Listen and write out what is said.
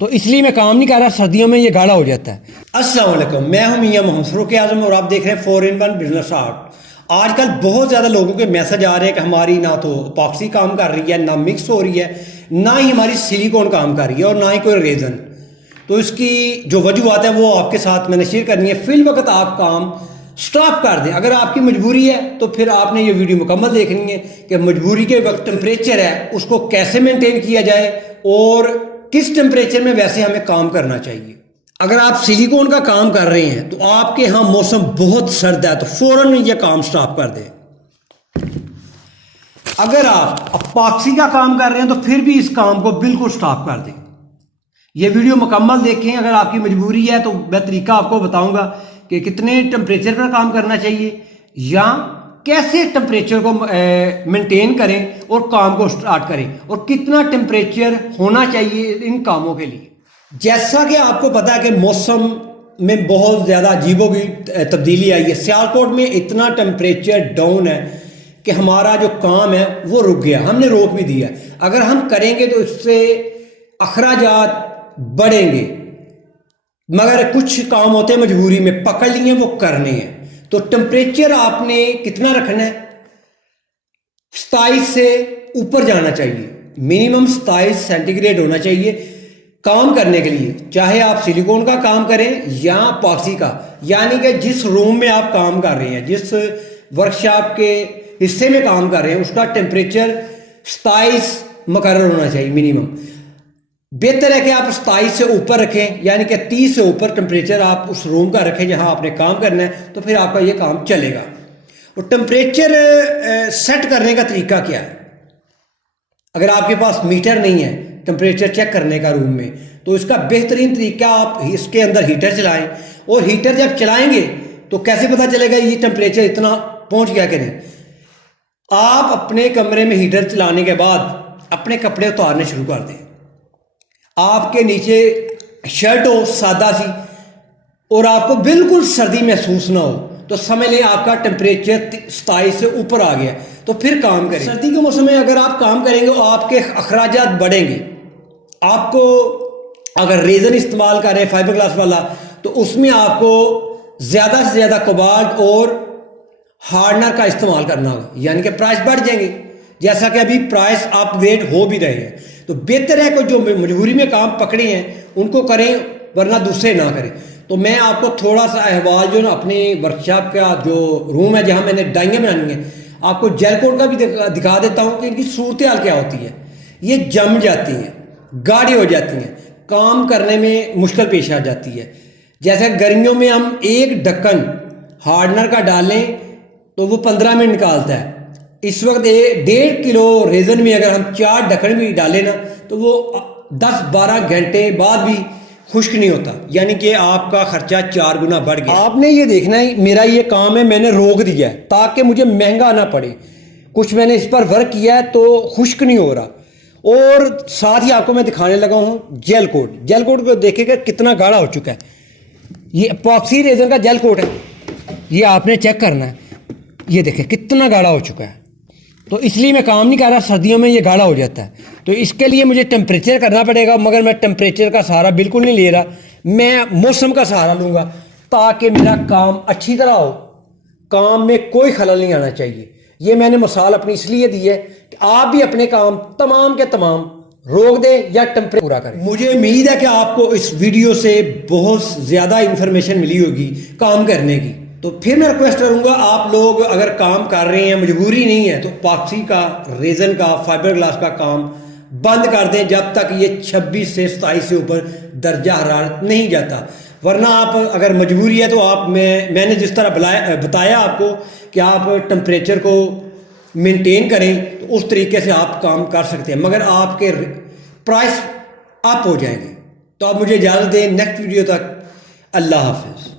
तो इसलिए मैं काम नहीं कर रहा, सर्दियों में ये गाढ़ा हो जाता है। अस्सलाम वालेकुम, मैं हूं मियां मोहम्मद फ़ारूक आज़म और आप देख रहे हैं 4-in-1 बिजनेस आर्ट। आजकल बहुत ज़्यादा लोगों के मैसेज आ रहे हैं कि हमारी ना तो पॉक्सी काम कर रही है, ना मिक्स हो रही है, ना ही हमारी सिलिकॉन काम कर रही है और ना ही कोई रेजन। तो इसकी जो वजूहत है वो आपके साथ मैंने शेयर करनी है। फिल वक्त आप काम स्टॉप कर दें। अगर आपकी मजबूरी है तो फिर आपने ये वीडियो मुकम्मल देखनी है कि मजबूरी के वक्त टेम्परेचर है उसको कैसे मेंटेन किया जाए और किस टेम्परेचर में वैसे हमें काम करना चाहिए। अगर आप सिलिकॉन का काम कर रहे हैं तो आपके यहाँ मौसम बहुत सर्द है तो फौरन ये काम स्टॉप कर दें। अगर आप अपॉक्सी का काम कर रहे हैं तो फिर भी इस काम को बिल्कुल स्टॉप कर दें। ये वीडियो मुकम्मल देखें। अगर आपकी मजबूरी है तो मैं तरीका आपको बताऊंगा कि कितने टेम्परेचर पर काम करना चाहिए या कैसे टेम्परेचर को मेंटेन करें और काम को स्टार्ट करें और कितना टेम्परेचर होना चाहिए इन कामों के लिए। जैसा कि आपको पता है कि मौसम में बहुत ज़्यादा अजीबों की तब्दीली आई है। सियालकोट में इतना टेम्परेचर डाउन है कि हमारा जो काम है वो रुक गया, हमने रोक भी दिया। अगर हम करेंगे तो इससे अखराजात बढ़ेंगे, मगर कुछ काम होते हैं मजबूरी में पकड़ लिए वो करने हैं। तो टेम्परेचर आपने कितना रखना है? 27 से ऊपर जाना चाहिए, मिनिमम 27 सेंटीग्रेड होना चाहिए काम करने के लिए, चाहे आप सिलिकॉन का काम करें या पॉक्सी का। यानी कि जिस रूम में आप काम कर रहे हैं, जिस वर्कशॉप के हिस्से में काम कर रहे हैं, उसका टेम्परेचर 27 मुकर्रर होना चाहिए मिनिमम। बेहतर है कि आप 27 से ऊपर रखें, यानी कि 30 से ऊपर टेम्परेचर आप उस रूम का रखें जहां आपने काम करना है, तो फिर आपका ये काम चलेगा। और टेम्परेचर सेट करने का तरीका क्या है? अगर आपके पास मीटर नहीं है टेम्परेचर चेक करने का रूम में, तो इसका बेहतरीन तरीका आप इसके अंदर हीटर चलाएं। और हीटर जब चलाएंगे तो कैसे पता चलेगा ये टेम्परेचर इतना पहुंच गया कि नहीं? आप अपने कमरे में हीटर चलाने के बाद अपने कपड़े उतारने शुरू कर दें। आपके नीचे शर्ट हो सादा सी और आपको बिल्कुल सर्दी महसूस ना हो तो समझ लें आपका टेम्परेचर 27 से ऊपर आ गया, तो फिर काम करें। सर्दी के मौसम में अगर आप काम करेंगे तो आपके अखराजात बढ़ेंगे। आपको अगर रेजन इस्तेमाल करें फाइबर ग्लास वाला तो उसमें आपको ज़्यादा से ज़्यादा कोबाल्ट और हार्डनर का इस्तेमाल करना होगा, यानी कि प्राइस बढ़ जाएंगे, जैसा कि अभी प्राइस अपग्रेड हो भी रहे हैं। तो बेहतर है कि जो मजबूरी में काम पकड़े हैं उनको करें, वरना दूसरे ना करें। तो मैं आपको थोड़ा सा अहवाल जो ना अपनी वर्कशॉप का जो रूम है जहां मैंने डाइयाँ बनानी है, आपको जेल कोड का भी दिखा देता हूं कि इनकी सूरत हाल क्या होती है। ये जम जाती हैं, गाढ़ी हो जाती हैं, काम करने में मुश्किल पेश आ जाती है। जैसे गर्मियों में हम एक ढक्कन हार्डनर का डालें तो वो 15 मिनट निकालता है। इस वक्त 1.5 किलो रेजन में अगर हम 4 ढक्कन भी डालें ना तो वो 10-12 घंटे बाद भी खुश्क नहीं होता, यानी कि आपका खर्चा 4 गुना बढ़ गया। आपने ये देखना है, मेरा ये काम है मैंने रोक दिया है ताकि मुझे महंगा ना पड़े। कुछ मैंने इस पर वर्क किया है तो खुश्क नहीं हो रहा। और साथ ही आपको मैं दिखाने लगा हूँ जेल कोट। जेल कोट को देखिएगा कितना गाढ़ा हो चुका है। ये पॉक्सी रेजन का जेल कोट है, ये आपने चेक करना है। ये देखें कितना गाढ़ा हो चुका है। तो इसलिए मैं काम नहीं कर रहा, सर्दियों में ये गाढ़ा हो जाता है। तो इसके लिए मुझे टेम्परेचर करना पड़ेगा, मगर मैं टेम्परेचर का सहारा बिल्कुल नहीं ले रहा, मैं मौसम का सहारा लूँगा ताकि मेरा काम अच्छी तरह हो, काम में कोई खलल नहीं आना चाहिए। ये मैंने मिसाल अपनी इसलिए दी है कि आप भी अपने काम तमाम के तमाम रोक दें या टेम्परेचर पूरा करें। मुझे उम्मीद है कि आपको इस वीडियो से बहुत ज़्यादा इंफॉर्मेशन मिली होगी काम करने की। तो फिर मैं रिक्वेस्ट करूंगा, आप लोग अगर काम कर रहे हैं, मजबूरी नहीं है, तो पॉक्सी का, रेजन का, फाइबर ग्लास का काम बंद कर दें जब तक ये 26 से 27 से ऊपर दर्जा हरारत नहीं जाता। वरना आप अगर मजबूरी है तो आप मैंने जिस तरह बताया आपको कि आप टेम्परेचर को मेंटेन करें तो उस तरीके से आप काम कर सकते हैं, मगर आपके प्राइस अप हो जाएंगे। तो आप मुझे इजाज़त दें, नेक्स्ट वीडियो तक अल्लाह हाफिज़।